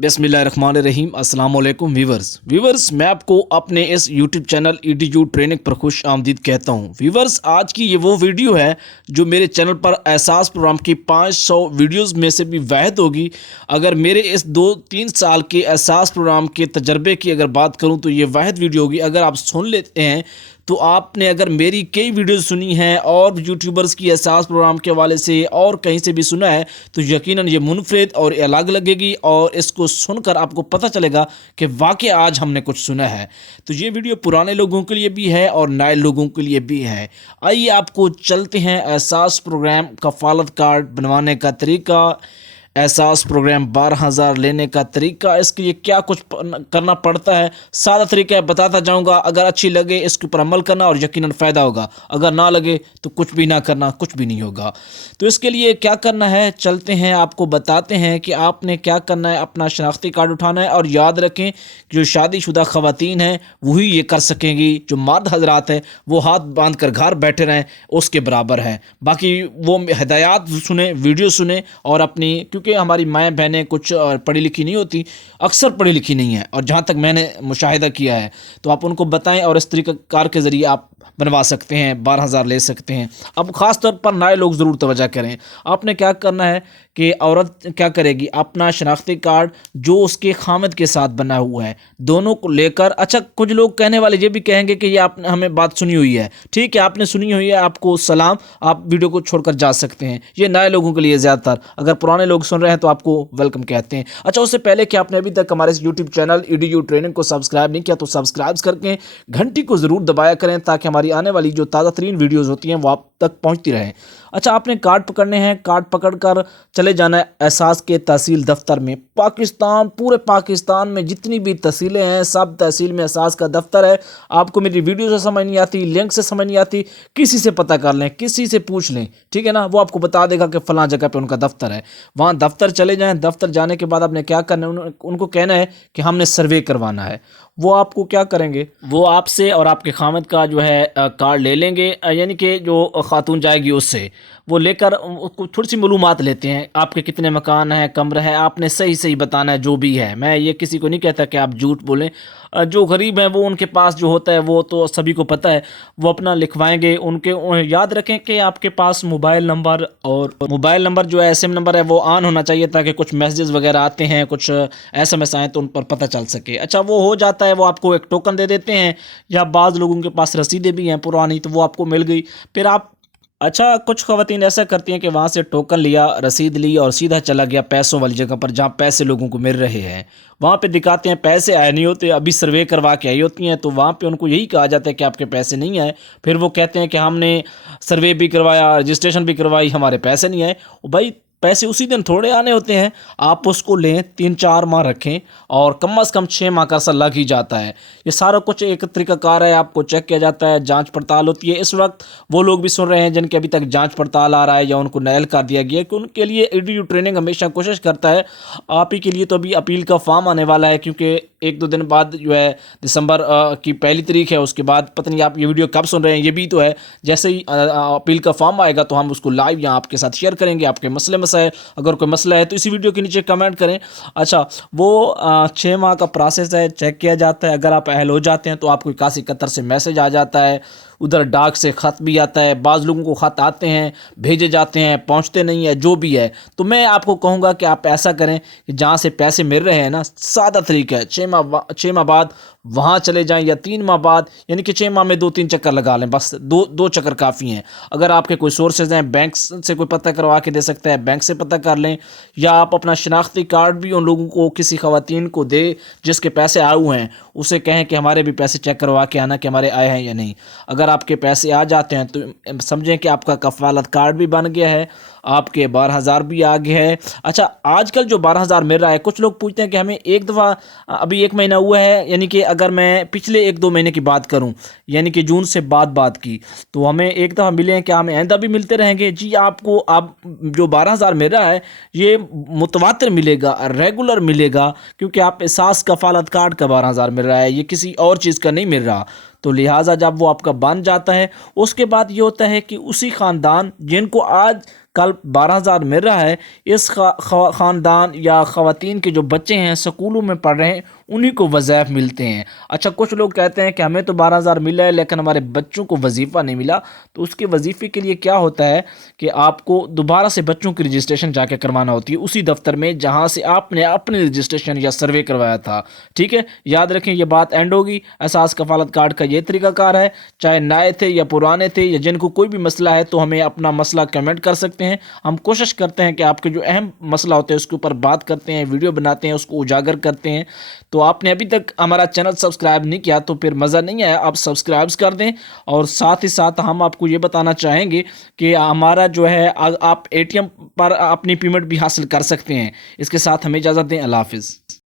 बिस्मिल्लाहिर्रहमानिर्रहीम। अस्सलाम वालेकुम व्यूवर्स, मैं आपको अपने इस यूट्यूब चैनल EDU ट्रेनिंग पर खुश आमदीद कहता हूं। व्यूवर्स, आज की ये वो वीडियो है जो मेरे चैनल पर एहसास प्रोग्राम की 500 वीडियोस में से भी वाहिद होगी। अगर मेरे इस 2-3 साल के एहसास प्रोग्राम के तजर्बे की अगर बात करूं तो ये वाहिद वीडियो होगी। अगर आप सुन लेते हैं तो आपने अगर मेरी कई वीडियोस सुनी हैं और यूट्यूबर्स की एहसास प्रोग्राम के हवाले से और कहीं से भी सुना है तो यकीनन ये मुनफरिद और अलग लगेगी और इसको सुनकर आपको पता चलेगा कि वाकई आज हमने कुछ सुना है। तो ये वीडियो पुराने लोगों के लिए भी है और नए लोगों के लिए भी है। आइए आपको चलते हैं एहसास प्रोग्राम कफालत कार्ड बनवाने का तरीका, एहसास प्रोग्राम 12,000 लेने का तरीका, इसके लिए क्या कुछ करना पड़ता है, सारा तरीका बताता जाऊंगा। अगर अच्छी लगे इसके ऊपर अमल करना और यकीनन फ़ायदा होगा, अगर ना लगे तो कुछ भी ना करना, कुछ भी नहीं होगा। तो इसके लिए क्या करना है, चलते हैं आपको बताते हैं कि आपने क्या करना है। अपना शनाख्ती कार्ड उठाना है और याद रखें कि जो शादीशुदा ख़वातीन हैं वही ये कर सकेंगी, जो मर्द हजरात हैं वो हाथ बांध कर घर बैठे रहें उसके बराबर है। बाकी वो हिदायत सुने, वीडियो सुने और अपनी, क्योंकि हमारी माएँ बहनें कुछ पढ़ी लिखी नहीं होती, अक्सर पढ़ी लिखी नहीं है और जहाँ तक मैंने मुशाहिदा किया है तो आप उनको बताएं और इस तरीका कार के ज़रिए आप बनवा सकते हैं, 12,000 ले सकते हैं। अब ख़ास तौर पर नए लोग ज़रूर तवज्जो करें। आपने क्या करना है कि औरत क्या करेगी, अपना शनाख्ती कार्ड जो उसके खामद के साथ बना हुआ है दोनों को लेकर, अच्छा कुछ लोग कहने वाले ये भी कहेंगे कि ये आपने हमें बात सुनी हुई है, ठीक है आपने सुनी हुई है, आपको सलाम, आप वीडियो को छोड़कर जा सकते हैं। ये नए लोगों के लिए ज़्यादातर, अगर पुराने लोग सुन रहे हैं तो आपको वेलकम कहते हैं। अच्छा, उससे पहले कि आपने अभी तक हमारे इस यूट्यूब चैनल EDU ट्रेनिंग को सब्सक्राइब नहीं किया तो सब्सक्राइब करके घंटी को ज़रूर दबाया करें ताकि हमारी आने वाली जो ताज़ा तरीन वीडियोज़ होती हैं वो आप तक पहुँचती रहें। अच्छा, आपने कार्ड पकड़ने हैं, कार्ड पकड़कर चले जाना है एहसास के तहसील दफ्तर में। पाकिस्तान, पूरे पाकिस्तान में जितनी भी तहसीलें हैं सब तहसील में एहसास का दफ्तर है। आपको मेरी वीडियो से समझ नहीं आती, लिंक से समझ नहीं आती, किसी से पता कर लें, किसी से पूछ लें, ठीक है ना, वो आपको बता देगा कि फ़लाँ जगह पे उनका दफ्तर है। वहाँ दफ्तर चले जाएँ। दफ्तर जाने के बाद आपने क्या करना है, उनको कहना है कि हमने सर्वे करवाना है। वो आपको क्या करेंगे, वो आपसे और आपके खामद का जो है कार्ड ले लेंगे, यानी कि जो खातून जाएगी उससे वो लेकर उसको थोड़ी सी मालूमात लेते हैं, आपके कितने मकान हैं, कमरा है, आपने सही सही बताना है जो भी है। मैं ये किसी को नहीं कहता कि आप झूठ बोलें। जो गरीब हैं वो उनके पास जो होता है वो तो सभी को पता है, वो अपना लिखवाएंगे। उनके याद रखें कि आपके पास मोबाइल नंबर, और मोबाइल नंबर जो है SM नंबर है वो ऑन होना चाहिए ताकि कुछ मैसेजेस वगैरह आते हैं, कुछ SMS आए तो उन पर पता चल सके। अच्छा, वो हो जाता है, वो आपको एक टोकन दे देते हैं, या बाज़ लोगों के पास रसीदें भी हैं पुरानी तो वो आपको मिल गई। फिर आप, अच्छा कुछ ख़वातीन ऐसा करती हैं कि वहाँ से टोकन लिया, रसीद ली और सीधा चला गया पैसों वाली जगह पर जहाँ पैसे लोगों को मिल रहे हैं। वहाँ पे दिखाते हैं पैसे आए नहीं होते, अभी सर्वे करवा के आई होती हैं, तो वहाँ पे उनको यही कहा जाता है कि आपके पैसे नहीं आए। फिर वो कहते हैं कि हमने सर्वे भी करवाया, रजिस्ट्रेशन भी करवाई, हमारे पैसे नहीं आए। भाई पैसे उसी दिन थोड़े आने होते हैं, आप उसको लें, 3-4 माह रखें और कम से कम 6 माह का असर लग ही जाता है। ये सारा कुछ एक तरीकाकार है, आपको चेक किया जाता है, जांच पड़ताल होती है। इस वक्त वो लोग भी सुन रहे हैं जिनके अभी तक जांच पड़ताल आ रहा है या उनको नायल कर दिया गया, कि उनके लिए EDU ट्रेनिंग हमेशा कोशिश करता है। आप ही के लिए तो अभी अपील का फॉर्म आने वाला है, क्योंकि 1-2 दिन बाद जो है दिसंबर की 1 तारीख है, उसके बाद पता नहीं आप ये वीडियो कब सुन रहे हैं, ये भी तो है। जैसे ही अपील का फॉर्म आएगा तो हम उसको लाइव यहाँ आपके साथ शेयर करेंगे। आपके मसले मसाइल, अगर कोई मसला है तो इसी वीडियो के नीचे कमेंट करें। अच्छा, वो 6 माह का प्रोसेस है, चेक किया जाता है। अगर आप अहल हो जाते हैं तो आपको 8171 से मैसेज आ जाता है, उधर डाक से ख़त भी आता है, बाज़ लोगों को ख़त आते हैं, भेजे जाते हैं, पहुंचते नहीं है, जो भी है। तो मैं आपको कहूँगा कि आप ऐसा करें कि जहाँ से पैसे मिल रहे हैं ना, सादा तरीका है, 6 माह बाद वहाँ चले जाएं, या 3 माह बाद, यानी कि 6 माह में 2-3 चक्कर लगा लें, बस दो चक्कर काफ़ी हैं। अगर आपके कोई सोर्सेज हैं, बैंक से कोई पता करवा के दे सकता है, बैंक से पता कर लें, या आप अपना शनाख्ती कार्ड भी उन लोगों को, किसी ख़वातीन को दे जिसके पैसे आए हुए हैं, उसे कहें कि हमारे भी पैसे चेक करवा के आना कि हमारे आए हैं या नहीं। अगर आपके पैसे आ जाते हैं तो समझें कि आपका कफ़ालत कार्ड भी बन गया है, आपके 12,000 भी आ गए हैं। अच्छा, आजकल जो 12,000 मिल रहा है, कुछ लोग पूछते हैं कि हमें एक दफ़ा, अभी 1 महीना हुआ है, यानी कि अगर मैं पिछले 1-2 महीने की बात करूं, यानी कि जून से बात की, तो हमें एक दफ़ा मिले हैं, क्या हमें आइंदा भी मिलते रहेंगे? जी, आपको आप जो 12,000 मिल रहा है ये मुतवातिर मिलेगा, रेगुलर मिलेगा, क्योंकि आप एहसास कफ़ालत कार्ड का 12,000 मिल रहा है, ये किसी और चीज़ का नहीं मिल रहा। तो लिहाजा जब वो आपका बन जाता है उसके बाद ये होता है कि उसी ख़ानदान जिनको आज کل 12,000 مل رہا ہے، اس خاندان یا خواتین کے جو بچے ہیں سکولوں میں پڑھ رہے ہیں انہی کو وظائف ملتے ہیں۔ اچھا کچھ لوگ کہتے ہیں کہ ہمیں تو 12,000 ملا ہے لیکن ہمارے بچوں کو وظیفہ نہیں ملا، تو اس کے وظیفے کے لیے کیا ہوتا ہے کہ آپ کو دوبارہ سے بچوں کی رجسٹریشن جا کے کروانا ہوتی ہے اسی دفتر میں جہاں سے آپ نے اپنی رجسٹریشن یا سروے کروایا تھا، ٹھیک ہے؟ یاد رکھیں یہ بات اینڈ ہوگی۔ اساس کفالت کارڈ کا یہ طریقہ کار ہے، چاہے نئے تھے یا پرانے تھے یا جن کو کوئی بھی مسئلہ ہے تو ہمیں اپنا مسئلہ کمنٹ کر سکتے ہیں۔ ہم کوشش کرتے ہیں کہ آپ کے جو اہم مسئلہ ہوتے ہیں اس کے اوپر بات کرتے ہیں، ویڈیو بناتے ہیں، اس کو اجاگر کرتے ہیں۔ تو آپ نے ابھی تک ہمارا چینل سبسکرائب نہیں کیا تو پھر مزہ نہیں آیا، آپ سبسکرائب کر دیں، اور ساتھ ہی ساتھ ہم آپ کو یہ بتانا چاہیں گے کہ ہمارا جو ہے آپ ATM پر اپنی پیمنٹ بھی حاصل کر سکتے ہیں۔ اس کے ساتھ ہمیں اجازت دیں، اللہ حافظ۔